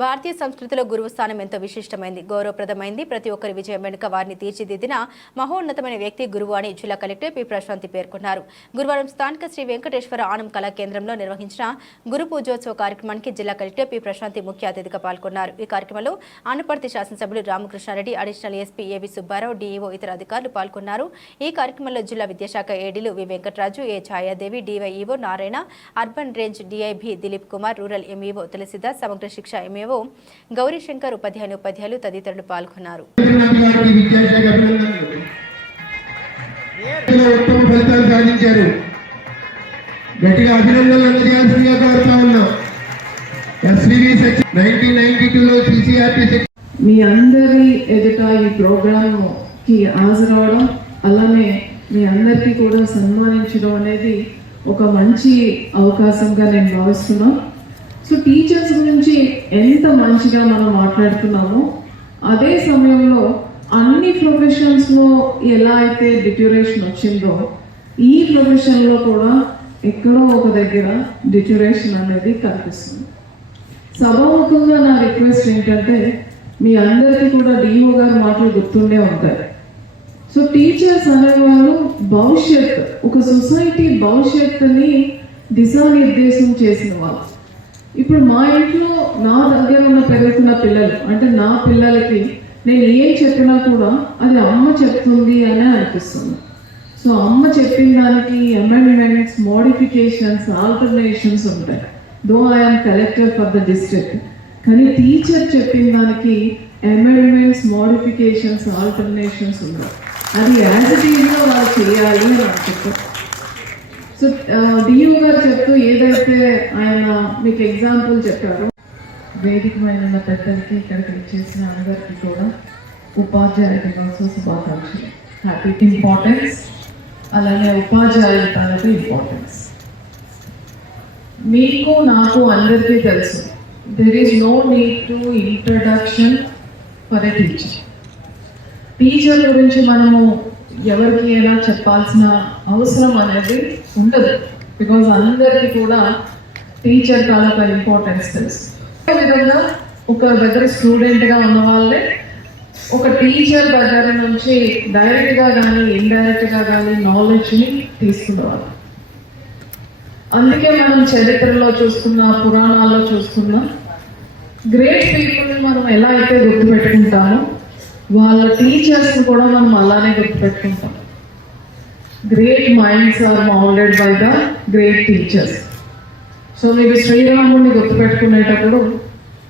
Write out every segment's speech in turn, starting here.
భారతీయ సంస్కృతిలో గురువు స్థానం ఎంతో విశిష్టమైంది గౌరవప్రదమైంది. ప్రతి ఒక్కరి విజయం వెనుక వారిని తీర్చిదిద్దిన మహోన్నతమైన వ్యక్తి గురువు అని జిల్లా కలెక్టర్ పి. ప్రశాంతి పేర్కొన్నారు. గురువారం స్థానిక శ్రీ వెంకటేశ్వర ఆనం కళా కేంద్రంలో నిర్వహించిన గురు పూజోత్సవ కార్యక్రమానికి జిల్లా కలెక్టర్ పి. ప్రశాంతి ముఖ్య అతిథిగా పాల్గొన్నారు. ఈ కార్యక్రమంలో ఆనపర్తి శాసనసభ్యులు రామకృష్ణారెడ్డి అడిషనల్ ఎస్పీ ఏవి సుబ్బారావు డీఈఓ ఇతర అధికారులు పాల్గొన్నారు. ఈ కార్యక్రమంలో జిల్లా విద్యాశాఖ ఏడీలు V. Venkataraju A. Chayadevi DYEO Narayana urban range DIB Dilip Kumar rural MEO Tulasidas Samagra Shiksha MEO Gauri Shankar ఉపాధ్యాయుని ఉపాధ్యాయులు తదితరులు పాల్గొన్నారు. గారికి విద్యాశాఖ అభినందనలు ఇందులో ఉత్తమ ఫలితాలు సాధించారు గట్టిగా అభినందనలు అందజేయాల్సిందిగా కోరుతా ఉన్నాం. ఎస్వివి సెక్షన్ నైన్టీన్ నైన్టీ టూలో సిసిఆర్టీ సెక్షన్ మీ అందరి ఎదుట ఈ ప్రోగ్రామ్కి హాజరవడం అలానే మీ అందరికీ కూడా సన్మానించడం అనేది ఒక మంచి అవకాశంగా నేను భావిస్తున్నాను సో టీచర్స్ గురించి ఎంత మంచిగా మనం మాట్లాడుతున్నామో అదే సమయంలో అన్ని ప్రొఫెషన్స్లో ఎలా అయితే డిట్యూరేషన్ వచ్చిందో ఈ ప్రొఫెషన్లో కూడా ఎక్కడో ఒక దగ్గర డిట్యూరేషన్ అనేది కనిపిస్తుంది. సభాముఖంగా నా రిక్వెస్ట్ ఏంటంటే మీ అందరికీ కూడా డిఓ గారి మాటలు గుర్తుండే ఉంటాయి. సో టీచర్స్ అనేవాళ్ళు భవిష్యత్ ఒక సొసైటీ భవిష్యత్తుని దిశానిర్దేశం చేసిన వాళ్ళు. ఇప్పుడు మా ఇంట్లో నా దగ్గర ఉన్న పెరుగుతున్న పిల్లలు అంటే నా పిల్లలకి నేను ఏం చెప్పినా కూడా అది అమ్మ చెప్తుంది అని అనిపిస్తుంది. సో అమ్మ చెప్పిన దానికి అమెండ్మెంట్స్ మోడిఫికేషన్స్ ఆల్టర్నేషన్స్ ఉంటాయి. Though I'm collector for the district కానీ టీచర్ చెప్పిన దానికి అమెండ్మెంట్స్ మోడిఫికేషన్స్ ఆల్టర్నేషన్స్ ఉన్నాయి అది యాజ్ వాళ్ళు చేయాలి అని అనుకుంటారు సో డిఓ uh, గారు చెప్తూ ఏదైతే ఆయన మీకు ఎగ్జాంపుల్ చెప్పారో వేదిక మీద ఉన్న పెద్దలకి ఇక్కడికి వచ్చేసిన అందరికీ కూడా ఉపాధ్యాయ దినోత్సవ శుభాకాంక్షలు. హ్యాపీ ఇంపార్టెన్స్ అలానే ఉపాధ్యాయుల తాలూకు ఇంపార్టెన్స్ మీకు నాకు అందరికీ తెలుసు there is no need to introduction for a teacher teacher గురించి మనము ఎవరికి ఎలా చెప్పాల్సిన అవసరం అనేది ఉండదు. బికాజ్ అందరికీ కూడా టీచర్ తాలూకా ఇంపార్టెన్స్ తెలుసు. అదే విధంగా ఒక దగ్గర స్టూడెంట్గా ఉన్న వాళ్ళే ఒక టీచర్ దగ్గర నుంచి డైరెక్ట్గా కానీ ఇండైరెక్ట్గా కానీ నాలెడ్జ్ని తీసుకునేవాళ్ళు. అందుకే మనం చరిత్రలో చూస్తున్నా పురాణాల్లో చూస్తున్నా గ్రేట్ పీపుల్ని మనం ఎలా అయితే గుర్తుపెట్టుకుంటామో వాళ్ళ టీచర్స్ని కూడా మనం అలానే గుర్తుపెట్టుకుంటాం. Great minds are mounded by the great teachers so మీరు శ్రీరాముడిని గుర్తుపెట్టుకునేటప్పుడు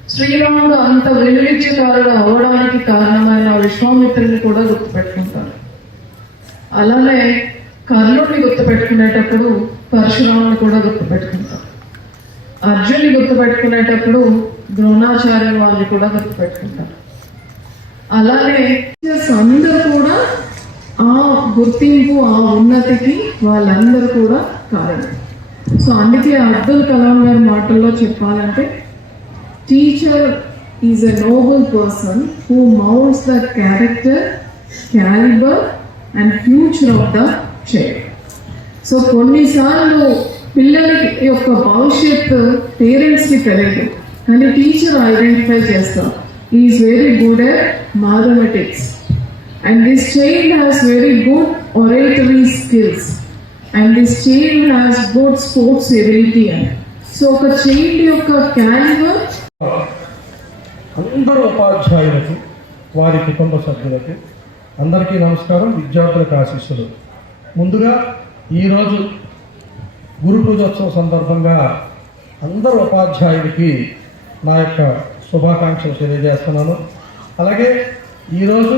శ్రీరాముడు అంత విలువిద్యకారుడు అవడానికి కారణమైన విశ్వామిత్రుని కూడా గుర్తుపెట్టుకుంటారు. అలానే కర్ణుడిని గుర్తుపెట్టుకునేటప్పుడు పరశురాముని కూడా గుర్తుపెట్టుకుంటారు. అర్జున్ని గుర్తుపెట్టుకునేటప్పుడు ద్రోణాచార్యులు వాళ్ళని కూడా గుర్తుపెట్టుకుంటారు. అలానే టీచర్స్ అందరూ కూడా ఆ గుర్తింపు ఆ ఉన్నతికి వాళ్ళందరూ కూడా కారణం. సో అందుకే అబ్దుల్ కలాం గారి మాటల్లో చెప్పాలంటే teacher is a noble person who mounts the character calibre and future of the child so కొన్నిసార్లు పిల్లలకి యొక్క భవిష్యత్ పేరెంట్స్కి తెలియదు. కానీ టీచర్ ఐడెంటిఫై చేస్తారు. Is very good at mathematics and this child has very good oratory skills and this child has good sports ability అని so ఒక చైల్డ్ యొక్క క్యాలిబర్ అందరు ఉపాధ్యాయులకు వారి కుటుంబ సభ్యులకు అందరికీ నమస్కారం. విద్యార్థులకు ఆశీస్సులు. ముందుగా ఈరోజు గురు పూజోత్సవం సందర్భంగా అందరు ఉపాధ్యాయుడికి నా యొక్క శుభాకాంక్షలు తెలియజేస్తున్నాను. అలాగే ఈరోజు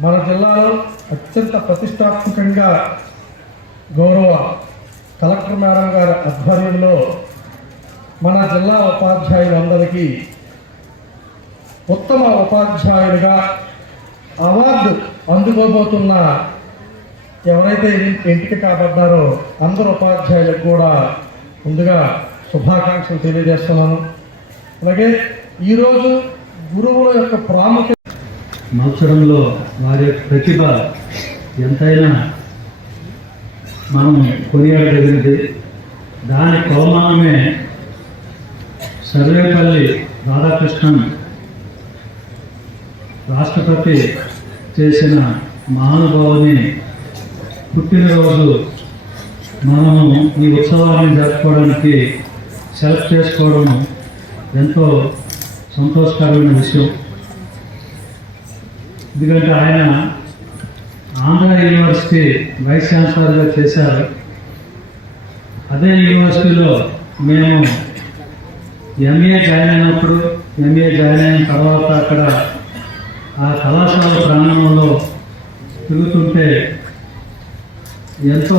మన జిల్లాలో అత్యంత ప్రతిష్టాత్మకంగా గౌరవ కలెక్టర్ మేడం గారి ఆధ్వర్యంలో మన జిల్లా ఉపాధ్యాయులందరికీ ఉత్తమ ఉపాధ్యాయులుగా అవార్డు అందుకోబోతున్న ఎవరైతే ఎంపిక కాబడ్డారో అందరు ఉపాధ్యాయులకు కూడా ముందుగా శుభాకాంక్షలు తెలియజేస్తున్నాను. అలాగే ఈరోజు గురువుల యొక్క ప్రాముఖ్యత. మలచడంలో వారి యొక్క ప్రతిభ ఎంతైనా మనం కొనియాడదగినది దాని కోమానమే సర్వేపల్లి రాధాకృష్ణన్ రాష్ట్రపతి చేసిన మహానుభావుని పుట్టినరోజు మనము ఈ ఉత్సవాన్ని జరుపుకోవడానికి సెలెక్ట్ చేసుకోవడం ఎంతో సంతోషకరమైన విషయం. ఎందుకంటే ఆయన ఆంధ్ర యూనివర్సిటీ వైస్ ఛాన్సలర్గా చేశారు. అదే యూనివర్సిటీలో మేము ఎంఏ జాయిన్ అయినప్పుడు ఎంఏ జాయిన్ అయిన తర్వాత అక్కడ ఆ కళాశాల ప్రాంగణంలో తిరుగుతుంటే ఎంతో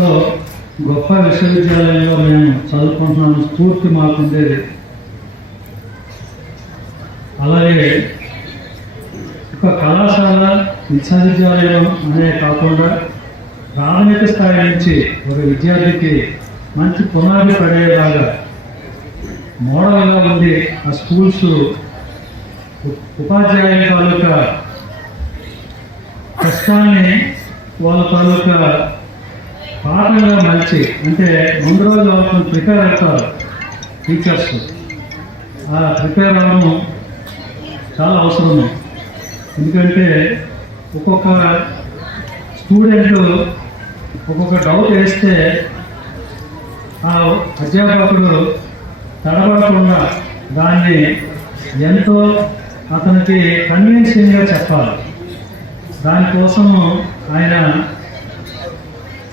గొప్ప విశ్వవిద్యాలయంలో మేము చదువుకుంటున్నాము స్ఫూర్తి మాకు ఉండేది అలాగే ఒక కళాశాల విశ్వవిద్యాలయం అనే కాకుండా ప్రాథమిక స్థాయి నుంచి ఒక విద్యార్థికి మంచి పునాది పడేలాగా మోడల్గా ఉంది ఆ స్కూల్స్ ఉపాధ్యాయుల తాలూకా కష్టాన్ని వాళ్ళ తాలూకా పాఠంగా మలిచి అంటే ముందు రోజు వాళ్ళని ప్రిపేర్ అవుతారు టీచర్స్. ఆ ప్రిపేర్ అవ్వడం చాలా అవసరం ఎందుకంటే ఒక్కొక్క స్టూడెంట్ ఒక్కొక్క డౌట్ వేస్తే ఆ అధ్యాపకుడు తడబడకుండా దాన్ని ఎంతో అతనికి కన్విన్సింగ్గా చెప్పాలి. దానికోసము ఆయన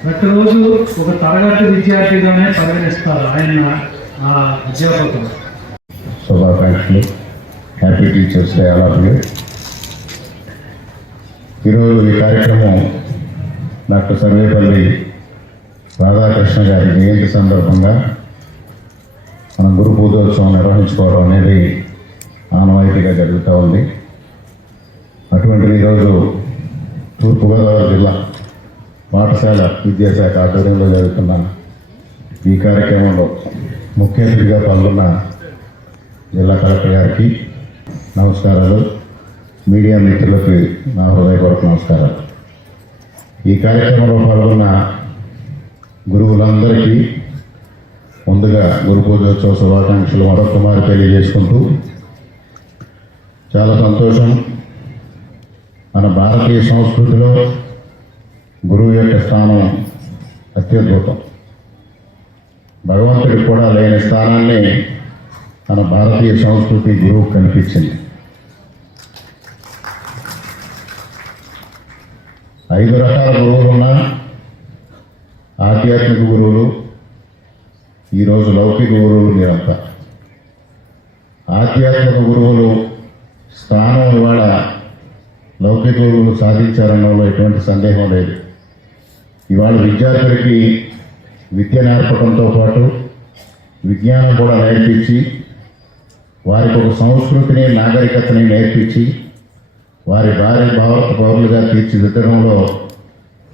ప్రతిరోజు ఒక తరగతి విద్యార్థిగానే పరిగణిస్తారు ఆయన ఆ అధ్యాపకుడు. శుభాకాంక్షలు. Happy teachers day all of you ఈరోజు ఈ కార్యక్రమం డాక్టర్ సర్వేపల్లి రాధాకృష్ణ గారి జయంతి సందర్భంగా మనం గురు పూజోత్సవం నిర్వహించుకోవడం అనేది ఆనవాయితీగా జరుగుతూ ఉంది. అటువంటిది ఈరోజు తూర్పుగోదావరి జిల్లా పాఠశాల విద్యాశాఖ ఆధ్వర్యంలో జరుగుతున్న ఈ కార్యక్రమంలో ముఖ్య అతిథిగా పాల్గొన్న జిల్లా కలెక్టర్ గారికి నమస్కారాలు. మీడియా మిత్రులకి నా హృదయపూర్వక నమస్కారాలు. ఈ కార్యక్రమంలో పాల్గొన్న గురువులందరికీ ముందుగా గురు పూజోత్సవ శుభాకాంక్షలు మరొకమారి తెలియజేసుకుంటూ చాలా సంతోషం. మన భారతీయ సంస్కృతిలో గురువు యొక్క స్థానం అత్యద్భుతం. భగవంతుడికి కూడా లేని స్థానాన్ని మన భారతీయ సంస్కృతి గురువు కనిపించింది. ఐదు రకాల గురువులు ఉన్నా ఆధ్యాత్మిక గురువులు ఈరోజు లౌకిక గురువులు మీరంతా. ఆధ్యాత్మిక గురువులు స్థానం ఇవాళ లౌకిక గురువులు సాధించారనడంలో ఎటువంటి సందేహం లేదు. ఇవాళ విద్యార్థులకి విద్య నేర్పడంతో పాటు విజ్ఞానం కూడా నేర్పించి వారికి ఒక సంస్కృతిని నాగరికతని నేర్పించి వారి భార్య భారత పౌరులుగా తీర్చిదిద్దడంలో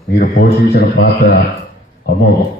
మీరు పోషించిన పాత్ర అమోఘం.